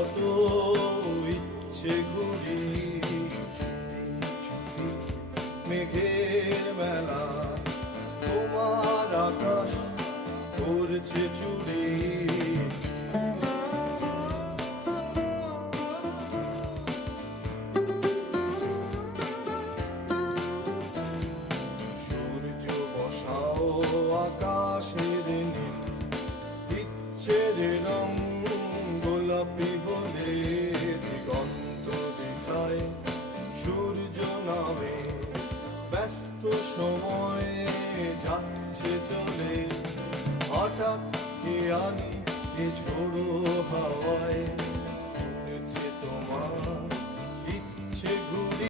কত ইচ্ছে ঘুরি চুপি চুপি মেঘের মেলা তোমার আকাশ করছে চুরি